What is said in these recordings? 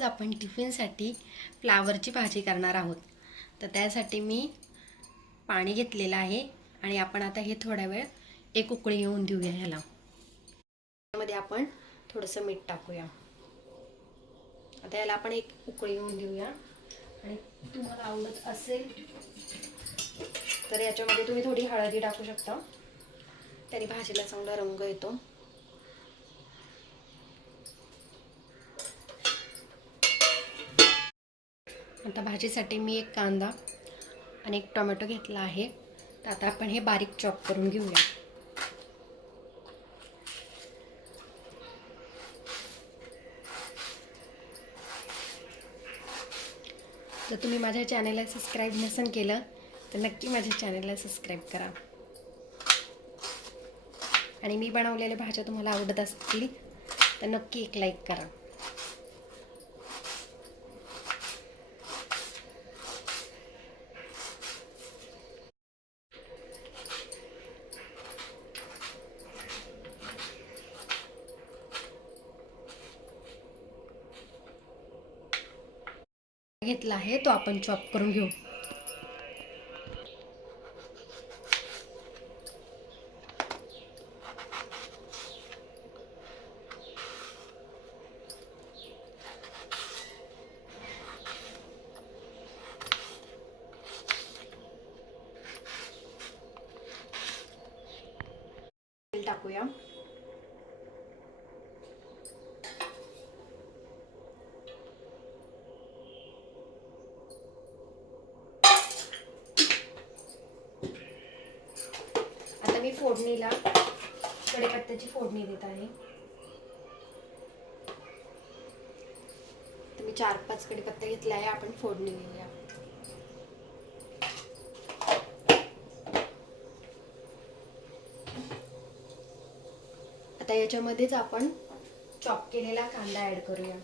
आपण टिफिनसाठी फ्लावरची भाजी करणार आहोत. तर त्यासाठी मी पाणी घेतलेलं आहे आणि आपण आता हे थोडा वेळ एक उकळी येऊन देऊया ह्याला. त्यामध्ये आपण थोडंसं मीठ टाकूया. आता याला आपण एक उकळी येऊन देऊया आणि तुम्हाला आवडत असेल तर याच्यामध्ये तुम्ही थोडी हळदी टाकू शकता. त्याने भाजीला चांगला रंग येतो. आता भाजीसाठी मी एक कांदा आणि एक टोमॅटो घेतला आहे. तर आता आपण हे बारीक चॉप करून घेऊया. जर तुम्ही माझ्या चॅनलला सबस्क्राईब नसेल केलं तर नक्की माझ्या चॅनलला सबस्क्राईब करा. आणि मी बनवलेल्या भाज्या तुम्हाला आवडत असतील तर नक्की एक लाईक करा. घेतला आहे तो आपण चॉप करून घेऊ. तेल टाकूया. आता मी फोडणीला कढीपत्त्याची फोडणी देत आहे. तर मी 4-5 कढीपत्ता घेतला आहे. आपण फोडणी देऊया. आता याच्यामध्येच आपण चॉप केलेला कांदा ऍड करूया.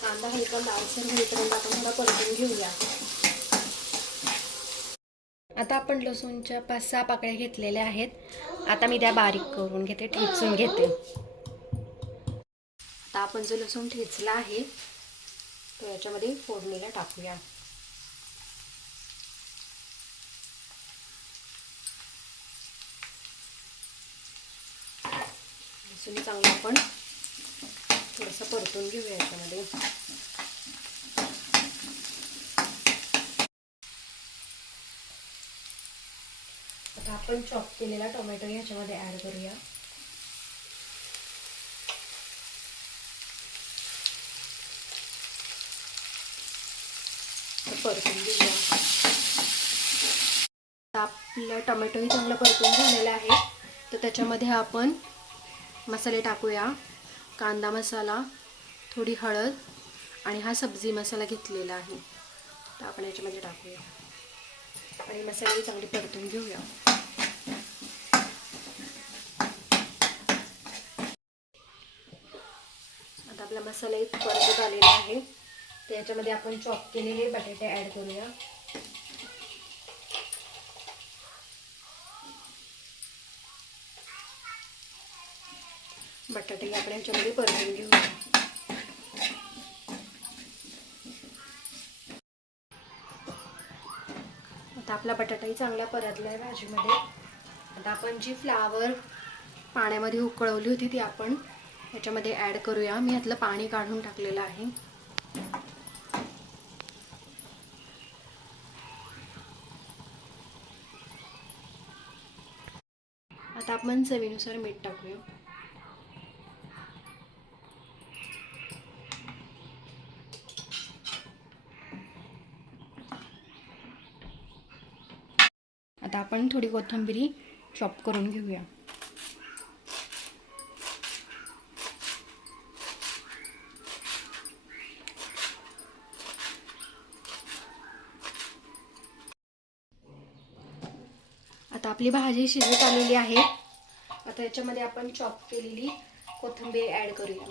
कांदा हलका लालसर होईपर्यंत आपण थोडा परतून घेऊया. आता आपण लसूणच्या 5-6 पाकळ्या घेतलेल्या आहेत. आता मी त्या बारीक करून घेते, ठेचून घेते. आता आपण जो लसूण ठेचला आहे तो याच्यामध्ये फोडणीला टाकूया. लसूण चांगलं आपण थोडंसं परतून घेऊया याच्यामध्ये. आता आपण चॉप केलेला टोमॅटो याच्यामध्ये ऍड करूया. परतून घेऊया. आपलं टोमॅटोही चांगलं परतून झालेलं आहे. तर त्याच्यामध्ये आपण मसाले टाकूया. कांदा मसाला, थोडी हळद आणि हा सब्जी मसाला घेतलेला आहे. तर आपण याच्यामध्ये टाकूया आणि मसाले चांगले परतून घेऊया. आता आपला मसाला परतत आलेला आहे. तर याच्यामध्ये आपण चॉप केलेले बटाटे ऍड करूया. बटाटे आपण याच्यामध्ये परतून घेऊया. आता आपला बटाटाही चांगला परतला आहे भाजीमध्ये. आता आपण जी फ्लावर पाण्यामध्ये उकळवली होती ती आपण याच्यामध्ये ऍड करूया. मी यातलं पाणी काढून टाकलेलं आहे. आता आपण चवीनुसार मीठ टाकूया. आता आपण थोडी कोथिंबीर चॉप करून घेऊया. आता आपली भाजी शिजत आलेली आहे. आता याच्यामध्ये आपण चॉप केलेली कोथिंबीर ॲड करूया.